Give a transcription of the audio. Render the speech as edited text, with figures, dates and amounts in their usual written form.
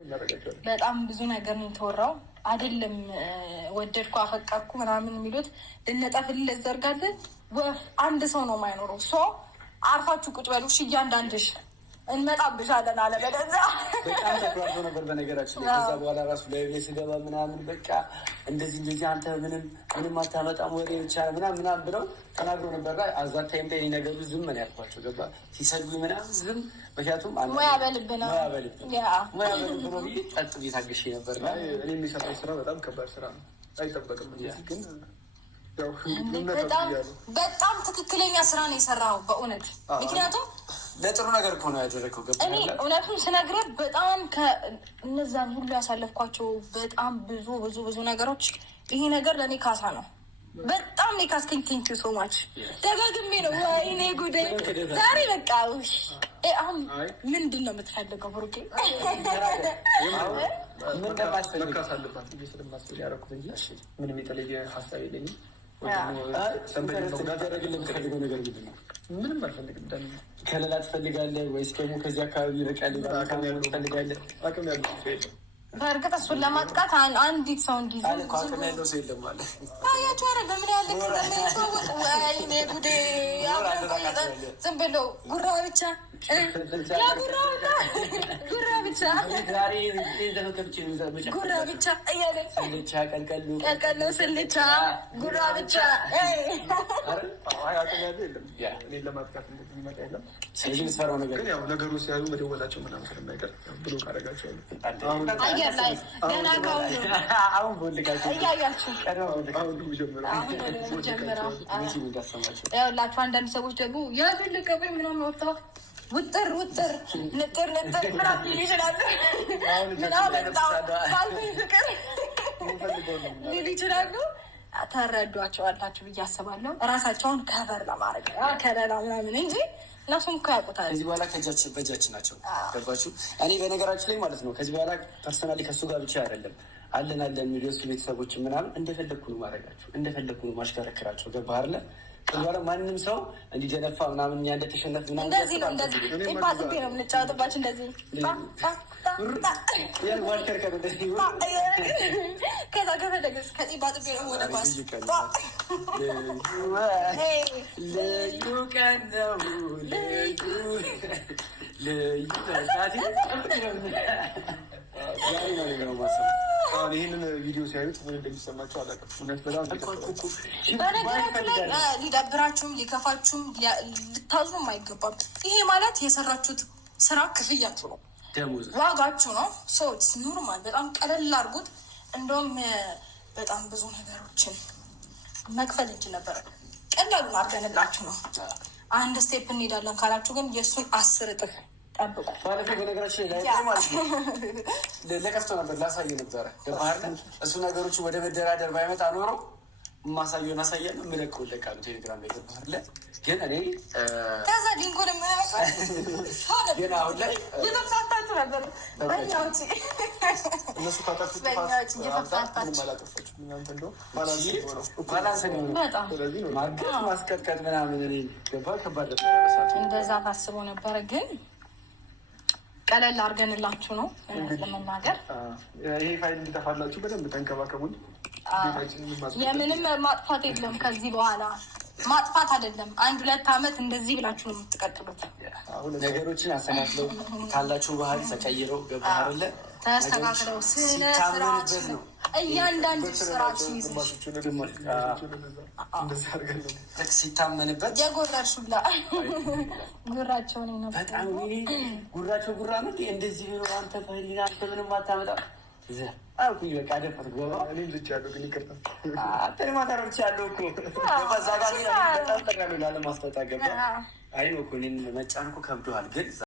በጣም ብዙ ነገር ነው የተወራው። አይደለም ወደድኩ አፈቀርኩ ምናምን የሚሉት ልነጠፍልህ ለዘርጋለን ወፍ አንድ ሰው ነው የማይኖረው። ሶ አርፋችሁ ቁጭ በሉ። እሺ እያንዳንድሽ እንመጣብሻለን አለ። በደዚያ በጣም ተኩራርቶ ነበር በነገራችን ላይ። ከዛ በኋላ ራሱ ላይ ስገባ ምናምን በቃ እንደዚህ አንተ ምንም አታመጣም ወሬ ብቻ ምናምን ብለው ተናግሮ ነበር። ላይ አዛታይም ላይ ነገሩ ዝም ነው ያልኳቸው። ገባ ሲሰድቡ ምናምን ዝም። ምክንያቱም ሙያ በልብ ነው ብሎ ብዬ ጠጥ ብዬ ታግሼ ነበር። እኔ የሚሰራው ስራ በጣም ከባድ ስራ ነው፣ አይጠበቅም ግን በጣም ትክክለኛ ስራ ነው የሰራው በእውነት። ምክንያቱም ለጥሩ ነገር እኮ ነው ያደረገው። እኔ እውነቱን ስነግርህ በጣም ከእነዛን ሁሉ ያሳለፍኳቸው በጣም ብዙ ነገሮች ይሄ ነገር ለእኔ ካሳ ነው። በጣም ነው ካስከኝ። ቴንኪው ሶ ማች ደጋግሜ ነው። ወይኔ ጉዴ ዛሬ በቃ አሁን ምንድን ነው የምትፈልገው ብሩኬ? ምንም የተለየ ሀሳብ የለኝም። ምንም አልፈልግም። ከሌላ ትፈልጋለህ ወይስ ደግሞ ከዚህ አካባቢ ይርቃል ትፈልጋለህ? አቅም ያለው ሰው የለም። በእርግጥ እሱን ለማጥቃት አንዲት ሰው እንዲይዝ አቅም ያለው ሰው የለም አለ። አያችሁ ኧረ በምን ያለ እንደሚታወቅ ወይኔ ጉዴ። ዝም ብሎ ጉራ ብቻ ጉራ ብቻ እያለ ቀልቀሎ ስልቻ ጉራ ብቻ ለማጥቃት የሚመጣ የለም። የምትፈራው ነገር ግን ያው ነገሩ ሲያዩ መደወላቸው ምናምን ስለማይቀር ብሎ ካደረጋቸው አየር ላይ ገና አሁን ቦልቃቸው እያያችሁ ያላችሁ አንዳንድ ሰዎች ደግሞ ያልልቀበኝ ምናምን ወጥተው ውጥር ንጥር ምናምን ሊል ይችላሉ። ምናምን ፍቅር ሊል ይችላሉ። ተረዷቸዋላችሁ ብዬ አስባለሁ። እራሳቸውን ከቨር ለማድረግ ከለላ ምናምን እንጂ እነሱም እኮ ያውቁታል። ከዚህ በኋላ በእጃችን ናቸው። ገባችሁ? እኔ በነገራችን ላይ ማለት ነው ከዚህ በኋላ ፐርሰናሊ ከእሱ ጋር ብቻ አይደለም አለን የሚደርሱ ቤተሰቦች ምናምን እንደፈለግኩ ነው ማድረጋቸው፣ እንደፈለግኩ ነው ማሽከረክራቸው። ገባህ አይደለ? ከዚህ በኋላ ማንም ሰው እንዲደነፋ ምናምን እኛ እንደተሸነፍ ምናምን እንደዚህ ነው ጤፓዝቤ ነው የምንጫወትባቸው። እንደዚህ ከዛ ከፈለገች ከጤፓዝቤ ነው ወደ ኳስ ልዩ ቀን ነው ልዩ ይህንን ቪዲዮ ሲያዩት ምን እንደሚሰማቸው አላውቅም። እውነት በጣም በነገራችን ላይ ሊደብራችሁም ሊከፋችሁም ልታዝኑም አይገባም። ይሄ ማለት የሰራችሁት ስራ ክፍያችሁ ነው፣ ዋጋችሁ ነው። ሰዎች ኖርማል በጣም ቀለል አድርጉት። እንደውም በጣም ብዙ ነገሮችን መክፈል እንችል ነበረ። ቀላሉን አድርገንላችሁ ነው። አንድ ስቴፕ እንሄዳለን ካላችሁ ግን የእሱን 10 እጥፍ ጠብቁ። ባለፈው በነገራችን ላይ ማለት ነው ለከፍቶ ነበር ላሳየ ነበረ። ገባህ? እሱ ነገሮቹ ወደ መደራደር ባይመጣ ኖሮ ማሳየውን አሳያለሁ። ምለቀው ለቃሉ ቴሌግራም ላይ ገባህ? ግን እኔ ከዛ ሊንኩን ግን አሁን ላይ እየተፋታችሁ ነበር። እነሱ ካጠፉት ባላንስ ማገት ማስቀጥቀጥ ምናምን እኔ ገባህ? ከባድ እንደዛ ታስቦ ነበረ ግን ቀለል አድርገንላችሁ ነው ለመናገር። ይሄ ፋይል እንዲጠፋላችሁ በደንብ ተንከባከቡን። የምንም ማጥፋት የለም ከዚህ በኋላ ማጥፋት አይደለም። 1-2 ዓመት እንደዚህ ብላችሁ ነው የምትቀጥሉት። ነገሮችን አስተካክለው ካላችሁ ባህል ተቀይረው ገባህ አይደለ? ተስተካክለው ስለ ስራችሁ ነው እያንዳንዱ ስራችሁ ሲታመንበት የጎራሹላ ጉራቸው ነው። በጣም ጉራቸው ጉራ ነው እንደዚህ ብሎ አንተ ፈሪና አንተ ምንም አታመጣም አልኩኝ። በቃ አደፈት ገባ። እኔም ልጅ ያለው ግን ይቅርታ አጥሪ ማታሮች ያለው እኮ ገባ። ዛጋ በጣም ጠቃሚ ላለማስጠጣ ገባ። አይ ነው እኮ እኔን መጫን እኮ ከብዶሃል ግን